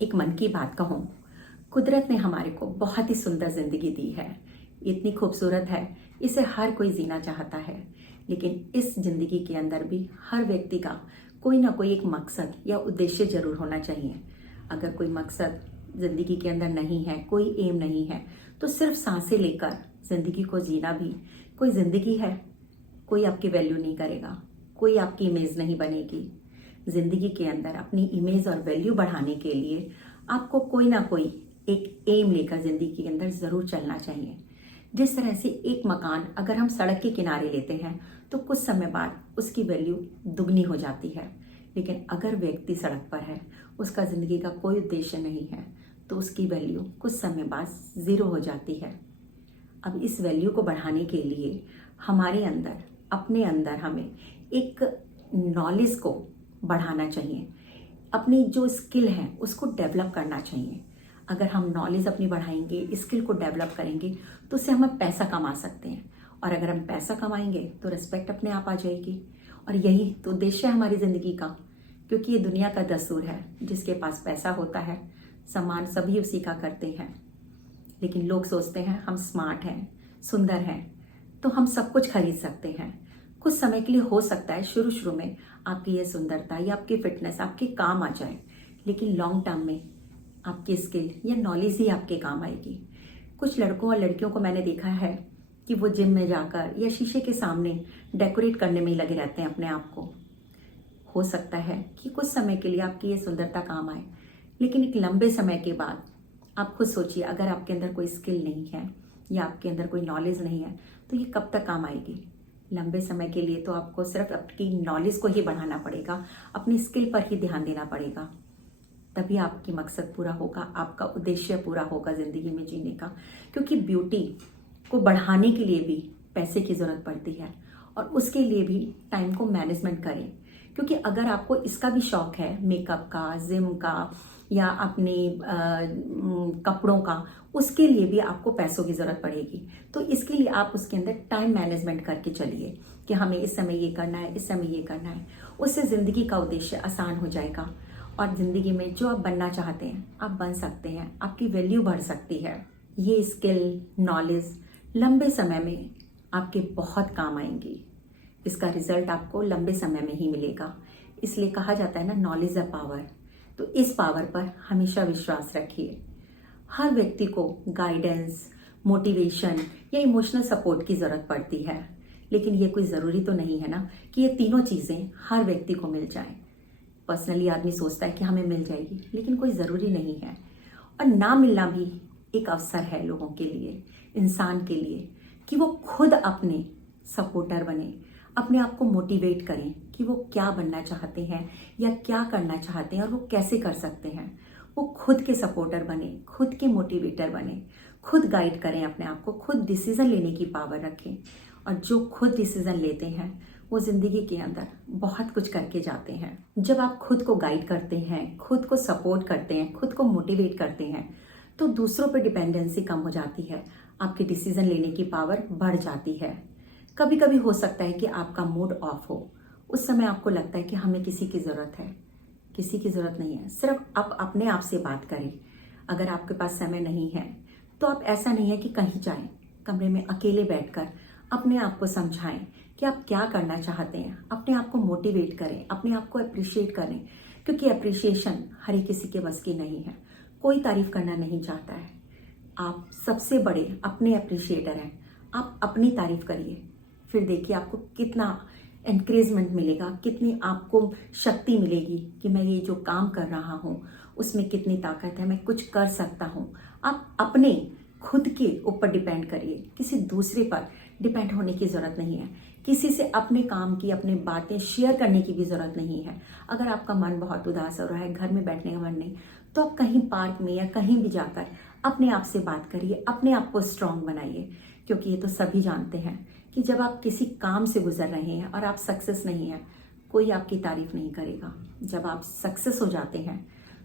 एक मन की बात कहूँ, कुदरत ने हमारे को बहुत ही सुंदर जिंदगी दी है। इतनी खूबसूरत है, इसे हर कोई जीना चाहता है। लेकिन इस जिंदगी के अंदर भी हर व्यक्ति का कोई ना कोई एक मकसद या उद्देश्य जरूर होना चाहिए। अगर कोई मकसद जिंदगी के अंदर नहीं है, कोई एम नहीं है, तो सिर्फ सांसें लेकर जिंदगी को जीना भी कोई जिंदगी है। कोई आपकी वैल्यू नहीं करेगा, कोई आपकी इमेज नहीं बनेगी। जिंदगी के अंदर अपनी इमेज और वैल्यू बढ़ाने के लिए आपको कोई ना कोई एक एम लेकर जिंदगी के अंदर जरूर चलना चाहिए। जिस तरह से एक मकान अगर हम सड़क के किनारे लेते हैं तो कुछ समय बाद उसकी वैल्यू दुगनी हो जाती है। लेकिन अगर व्यक्ति सड़क पर है, उसका जिंदगी का कोई उद्देश्य नहीं है, तो उसकी वैल्यू कुछ समय बाद जीरो हो जाती है। अब इस वैल्यू को बढ़ाने के लिए हमारे अंदर, अपने अंदर हमें एक नॉलेज को बढ़ाना चाहिए। अपनी जो स्किल है उसको डेवलप करना चाहिए। अगर हम नॉलेज अपनी बढ़ाएंगे, स्किल को डेवलप करेंगे, तो उससे हम पैसा कमा सकते हैं। और अगर हम पैसा कमाएंगे तो रिस्पेक्ट अपने आप आ जाएगी। और यही तो उद्देश्य है हमारी जिंदगी का, क्योंकि ये दुनिया का दस्तूर है। जिसके पास पैसा होता है, सम्मान सभी उसी का करते हैं। लेकिन लोग सोचते हैं हम स्मार्ट हैं, सुंदर हैं, तो हम सब कुछ खरीद सकते हैं। कुछ समय के लिए हो सकता है शुरू शुरू में आपकी ये सुंदरता या आपकी फिटनेस आपके काम आ जाए, लेकिन लॉन्ग टर्म में आपकी स्किल या नॉलेज ही आपके काम आएगी। कुछ लड़कों और लड़कियों को मैंने देखा है कि वो जिम में जाकर या शीशे के सामने डेकोरेट करने में ही लगे रहते हैं अपने आप को। हो सकता है कि कुछ समय के लिए आपकी ये सुंदरता काम आए, लेकिन एक लंबे समय के बाद आप खुद सोचिए, अगर आपके अंदर कोई स्किल नहीं है या आपके अंदर कोई नॉलेज नहीं है, तो ये कब तक काम आएगी। लंबे समय के लिए तो आपको सिर्फ आपकी नॉलेज को ही बढ़ाना पड़ेगा, अपनी स्किल पर ही ध्यान देना पड़ेगा। तभी आपकी मकसद पूरा होगा, आपका उद्देश्य पूरा होगा जिंदगी में जीने का। क्योंकि ब्यूटी को बढ़ाने के लिए भी पैसे की जरूरत पड़ती है, और उसके लिए भी टाइम को मैनेजमेंट करें। क्योंकि अगर आपको इसका भी शौक है, मेकअप का, जिम का, या अपने कपड़ों का, उसके लिए भी आपको पैसों की जरूरत पड़ेगी। तो इसके लिए आप उसके अंदर टाइम मैनेजमेंट करके चलिए कि हमें इस समय ये करना है, इस समय ये करना है। उससे जिंदगी का उद्देश्य आसान हो जाएगा, और जिंदगी में जो आप बनना चाहते हैं आप बन सकते हैं। आपकी वैल्यू बढ़ सकती है। ये स्किल, नॉलेज लंबे समय में आपके बहुत काम आएंगी। इसका रिजल्ट आपको लंबे समय में ही मिलेगा। इसलिए कहा जाता है ना, नॉलेज है पावर। तो इस पावर पर हमेशा विश्वास रखिए। हर व्यक्ति को गाइडेंस, मोटिवेशन या इमोशनल सपोर्ट की जरूरत पड़ती है, लेकिन ये कोई ज़रूरी तो नहीं है ना कि ये तीनों चीज़ें हर व्यक्ति को मिल जाएं। पर्सनली आदमी सोचता है कि हमें मिल जाएगी, लेकिन कोई ज़रूरी नहीं है। और ना मिलना भी एक अवसर है लोगों के लिए, इंसान के लिए, कि वो खुद अपने सपोर्टर बने, अपने आप को मोटिवेट करें कि वो क्या बनना चाहते हैं या क्या करना चाहते हैं और वो कैसे कर सकते हैं। वो खुद के सपोर्टर बने, खुद के मोटिवेटर बने, खुद गाइड करें अपने आप को, खुद डिसीजन लेने की पावर रखें। और जो खुद डिसीजन लेते हैं वो जिंदगी के अंदर बहुत कुछ करके जाते हैं। जब आप खुद को गाइड करते हैं, खुद को सपोर्ट करते हैं, खुद को मोटिवेट करते हैं, तो दूसरों पर डिपेंडेंसी कम हो जाती है, आपकी डिसीजन लेने की पावर बढ़ जाती है। कभी कभी हो सकता है कि आपका मूड ऑफ हो, उस समय आपको लगता है कि हमें किसी की ज़रूरत है। किसी की ज़रूरत नहीं है, सिर्फ आप अपने आप से बात करें। अगर आपके पास समय नहीं है तो आप, ऐसा नहीं है कि कहीं जाएं, कमरे में अकेले बैठकर अपने आप को समझाएं कि आप क्या करना चाहते हैं। अपने आप को मोटिवेट करें, अपने आप को अप्रिशिएट करें। क्योंकि अप्रिशिएशन हर एक किसी के बस की नहीं है। कोई तारीफ करना नहीं चाहता है। आप सबसे बड़े अपने अप्रिशिएटर हैं। आप अपनी तारीफ करिए, फिर देखिए आपको कितना एनकरेजमेंट मिलेगा, कितनी आपको शक्ति मिलेगी कि मैं ये जो काम कर रहा हूँ उसमें कितनी ताकत है, मैं कुछ कर सकता हूँ। आप अपने खुद के ऊपर डिपेंड करिए, किसी दूसरे पर डिपेंड होने की ज़रूरत नहीं है। किसी से अपने काम की, अपनी बातें शेयर करने की भी ज़रूरत नहीं है। अगर आपका मन बहुत उदास हो रहा है, घर में बैठने का मन नहीं, तो आप कहीं पार्क में या कहीं भी जाकर अपने आप से बात करिए, अपने आप को स्ट्रांग बनाइए। क्योंकि ये तो सभी जानते हैं कि जब आप किसी काम से गुजर रहे हैं और आप सक्सेस नहीं हैं, कोई आपकी तारीफ नहीं करेगा। जब आप सक्सेस हो जाते हैं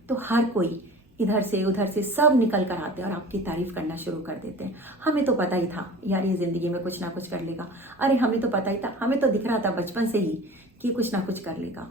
तो हर कोई इधर से उधर से सब निकल कर आते हैं और आपकी तारीफ करना शुरू कर देते हैं। हमें तो पता ही था यार ये जिंदगी में कुछ ना कुछ कर लेगा, अरे हमें तो पता ही था, हमें तो दिख रहा था बचपन से ही कि कुछ ना कुछ कर लेगा।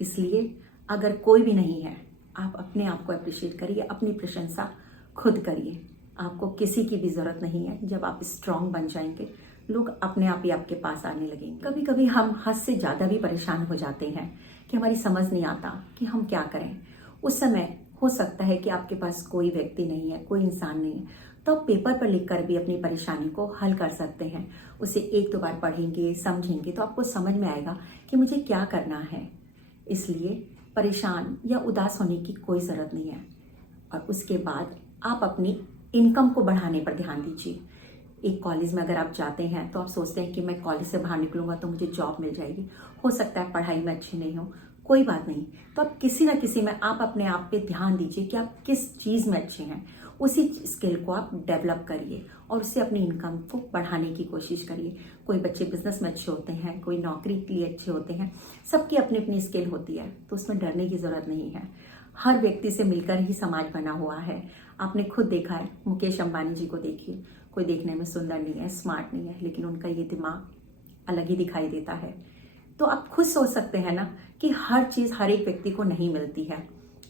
इसलिए अगर कोई भी नहीं है, आप अपने आप को अप्रिशिएट करिए, अपनी प्रशंसा खुद करिए। आपको किसी की भी ज़रूरत नहीं है। जब आप स्ट्रांग बन जाएंगे, लोग अपने आप ही आपके पास आने लगेंगे। कभी कभी हम हद से ज़्यादा भी परेशान हो जाते हैं कि हमारी समझ नहीं आता कि हम क्या करें। उस समय हो सकता है कि आपके पास कोई व्यक्ति नहीं है, कोई इंसान नहीं है, तो आप पेपर पर लिखकर भी अपनी परेशानी को हल कर सकते हैं। उसे एक दो बार पढ़ेंगे, समझेंगे, तो आपको समझ में आएगा कि मुझे क्या करना है। इसलिए परेशान या उदास होने की कोई ज़रूरत नहीं है। और उसके बाद आप अपनी इनकम को बढ़ाने पर ध्यान दीजिए। एक कॉलेज में अगर आप जाते हैं तो आप सोचते हैं कि मैं कॉलेज से बाहर निकलूंगा तो मुझे जॉब मिल जाएगी। हो सकता है पढ़ाई में अच्छी नहीं हो, कोई बात नहीं। तो आप किसी ना किसी में आप अपने आप पे ध्यान दीजिए कि आप किस चीज़ में अच्छे हैं। उसी स्किल को आप डेवलप करिए और उससे अपनी इनकम को बढ़ाने की कोशिश करिए। कोई बच्चे बिजनेस में अच्छे होते हैं, कोई नौकरी के लिए अच्छे होते हैं। सबकी अपनी अपनी स्किल होती है, तो उसमें डरने की ज़रूरत नहीं है। हर व्यक्ति से मिलकर ही समाज बना हुआ है। आपने खुद देखा है, मुकेश अंबानी जी को देखिए, कोई देखने में सुंदर नहीं है, स्मार्ट नहीं है, लेकिन उनका ये दिमाग अलग ही दिखाई देता है। तो आप खुद सोच सकते हैं ना कि हर चीज़ हर एक व्यक्ति को नहीं मिलती है।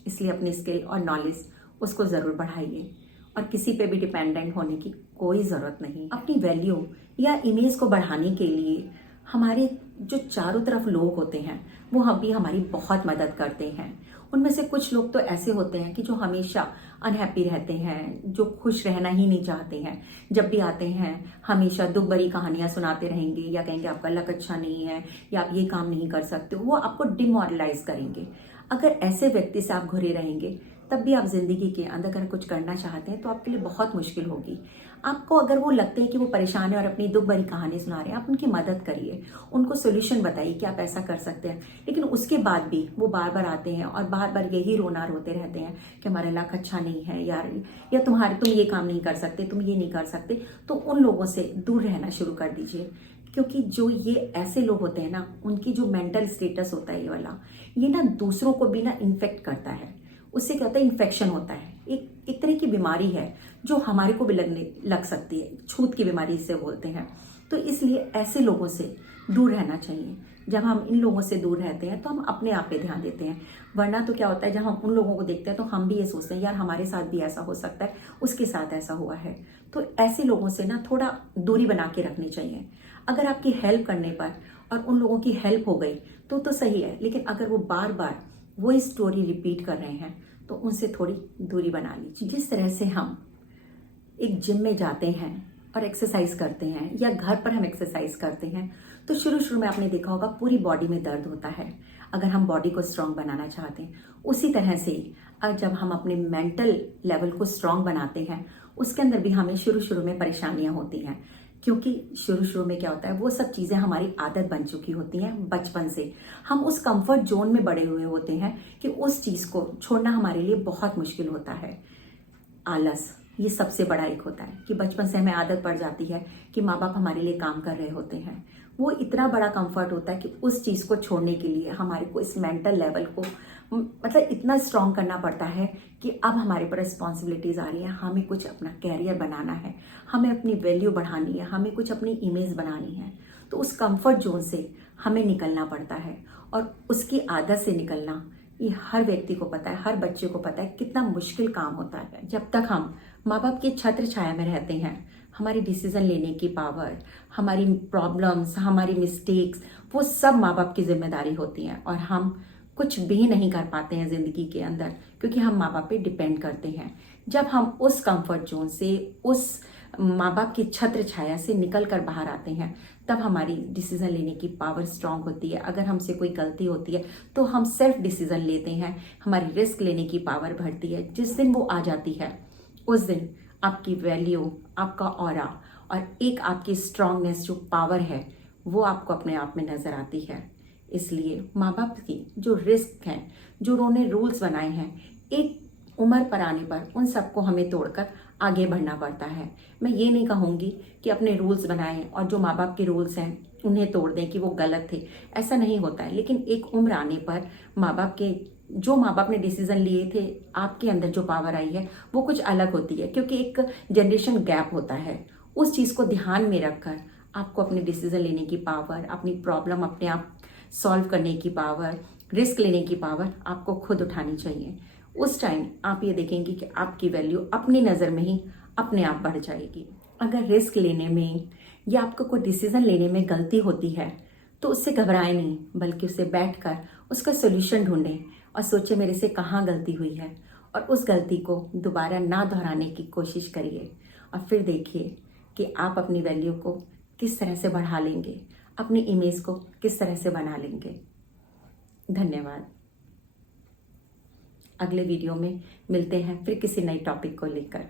इसलिए अपनी स्किल और नॉलेज उसको ज़रूर बढ़ाइए और किसी पे भी डिपेंडेंट होने की कोई ज़रूरत नहीं। अपनी वैल्यू या इमेज को बढ़ाने के लिए हमारे जो चारों तरफ लोग होते हैं वो हम भी हमारी बहुत मदद करते हैं। उनमें से कुछ लोग तो ऐसे होते हैं कि जो हमेशा अनहैप्पी रहते हैं, जो खुश रहना ही नहीं चाहते हैं। जब भी आते हैं हमेशा दुख भरी कहानियां सुनाते रहेंगे या कहेंगे आपका लक अच्छा नहीं है या आप ये काम नहीं कर सकते। वो आपको डिमोरलाइज करेंगे। अगर ऐसे व्यक्ति से आप घुरे रहेंगे तब भी आप जिंदगी के अंदर अगर कुछ करना चाहते हैं तो आपके लिए बहुत मुश्किल होगी। आपको अगर वो लगते हैं कि वो परेशान है और अपनी दुख भरी कहानी सुना रहे हैं, आप उनकी मदद करिए, उनको सोल्यूशन बताइए कि आप ऐसा कर सकते हैं। लेकिन उसके बाद भी वो बार बार आते हैं और बार बार यही रोना रोते रहते हैं कि हमारा लक अच्छा नहीं है यार, या तुम ये काम नहीं कर सकते, तुम ये नहीं कर सकते। तो उन लोगों से दूर रहना शुरू कर दीजिए, क्योंकि जो ये ऐसे लोग होते हैं ना, उनकी जो मेंटल स्टेटस होता है ये वाला, ये ना दूसरों को भी ना इन्फेक्ट करता है। उससे क्या होता है, इन्फेक्शन होता है। एक तरह की बीमारी है जो हमारे को भी लग सकती है, छूत की बीमारी इसे बोलते हैं। तो इसलिए ऐसे लोगों से दूर रहना चाहिए। जब हम इन लोगों से दूर रहते हैं तो हम अपने आप पे ध्यान देते हैं। वरना तो क्या होता है, जब हम उन लोगों को देखते हैं तो हम भी ये सोचते हैं यार हमारे साथ भी ऐसा हो सकता है, उसके साथ ऐसा हुआ है। तो ऐसे लोगों से ना थोड़ा दूरी बना के रखनी चाहिए। अगर आपकी हेल्प करने पर और उन लोगों की हेल्प हो गई तो सही है, लेकिन अगर वो बार बार वो स्टोरी रिपीट कर रहे हैं तो उनसे थोड़ी दूरी बना लीजिए। जिस तरह से हम एक जिम में जाते हैं और एक्सरसाइज करते हैं या घर पर हम एक्सरसाइज करते हैं, तो शुरू में आपने देखा होगा पूरी बॉडी में दर्द होता है अगर हम बॉडी को स्ट्रांग बनाना चाहते हैं। उसी तरह से जब हम अपने मेंटल लेवल को स्ट्रांग बनाते हैं, उसके अंदर भी हमें शुरू में परेशानियां होती हैं, क्योंकि शुरू में क्या होता है, वो सब चीज़ें हमारी आदत बन चुकी होती हैं बचपन से। हम उस कंफर्ट जोन में बड़े हुए होते हैं कि उस चीज़ को छोड़ना हमारे लिए बहुत मुश्किल होता है। आलस ये सबसे बड़ा एक होता है कि बचपन से हमें आदत पड़ जाती है कि माँ बाप हमारे लिए काम कर रहे होते हैं। वो इतना बड़ा कंफर्ट होता है कि उस चीज़ को छोड़ने के लिए हमारे को इस मेंटल लेवल को मतलब इतना स्ट्रांग करना पड़ता है कि अब हमारे पर रिस्पॉन्सिबिलिटीज़ आ रही हैं, हमें कुछ अपना कैरियर बनाना है, हमें अपनी वैल्यू बढ़ानी है, हमें कुछ अपनी इमेज बनानी है। तो उस कंफर्ट जोन से हमें निकलना पड़ता है और उसकी आदत से निकलना ये हर व्यक्ति को पता है, हर बच्चे को पता है कितना मुश्किल काम होता है। जब तक हम माँ बाप की छत्र छाया में रहते हैं, हमारी डिसीजन लेने की पावर, हमारी प्रॉब्लम्स, हमारी मिस्टेक्स, वो सब माँ बाप की जिम्मेदारी होती हैं और हम कुछ भी नहीं कर पाते हैं ज़िंदगी के अंदर, क्योंकि हम माँ बाप पे डिपेंड करते हैं। जब हम उस कंफर्ट जोन से, उस माँ बाप की छत्र छाया से निकल कर बाहर आते हैं, तब हमारी डिसीजन लेने की पावर स्ट्रांग होती है। अगर हमसे कोई गलती होती है तो हम सेल्फ डिसीजन लेते हैं, हमारी रिस्क लेने की पावर बढ़ती है। जिस दिन वो आ जाती है उस दिन आपकी वैल्यू, आपका ऑरा और एक आपकी स्ट्रांगनेस जो पावर है वो आपको अपने आप में नजर आती है। इसलिए माँ बाप की जो रिस्क हैं, जो उन्होंने रूल्स बनाए हैं, एक उम्र पर आने पर उन सबको हमें तोड़कर आगे बढ़ना पड़ता है। मैं ये नहीं कहूँगी कि अपने रूल्स बनाएं और जो माँ बाप के रूल्स हैं उन्हें तोड़ दें कि वो गलत थे, ऐसा नहीं होता है। लेकिन एक उम्र आने पर माँ बाप ने डिसीजन लिए थे, आपके अंदर जो पावर आई है वो कुछ अलग होती है, क्योंकि एक जनरेशन गैप होता है। उस चीज़ को ध्यान में रखकर आपको अपने डिसीजन लेने की पावर, अपनी प्रॉब्लम अपने आप सॉल्व करने की पावर, रिस्क लेने की पावर आपको खुद उठानी चाहिए। उस टाइम आप ये देखेंगे कि आपकी वैल्यू अपनी नज़र में ही अपने आप बढ़ जाएगी। अगर रिस्क लेने में या आपको कोई डिसीजन लेने में गलती होती है तो उससे घबराएं नहीं, बल्कि उसे बैठकर उसका सोल्यूशन ढूंढें और सोचें मेरे से कहाँ गलती हुई है, और उस गलती को दोबारा ना दोहराने की कोशिश करिए। और फिर देखिए कि आप अपनी वैल्यू को किस तरह से बढ़ा लेंगे, अपनी इमेज को किस तरह से बना लेंगे। धन्यवाद। अगले वीडियो में मिलते हैं फिर किसी नई टॉपिक को लेकर।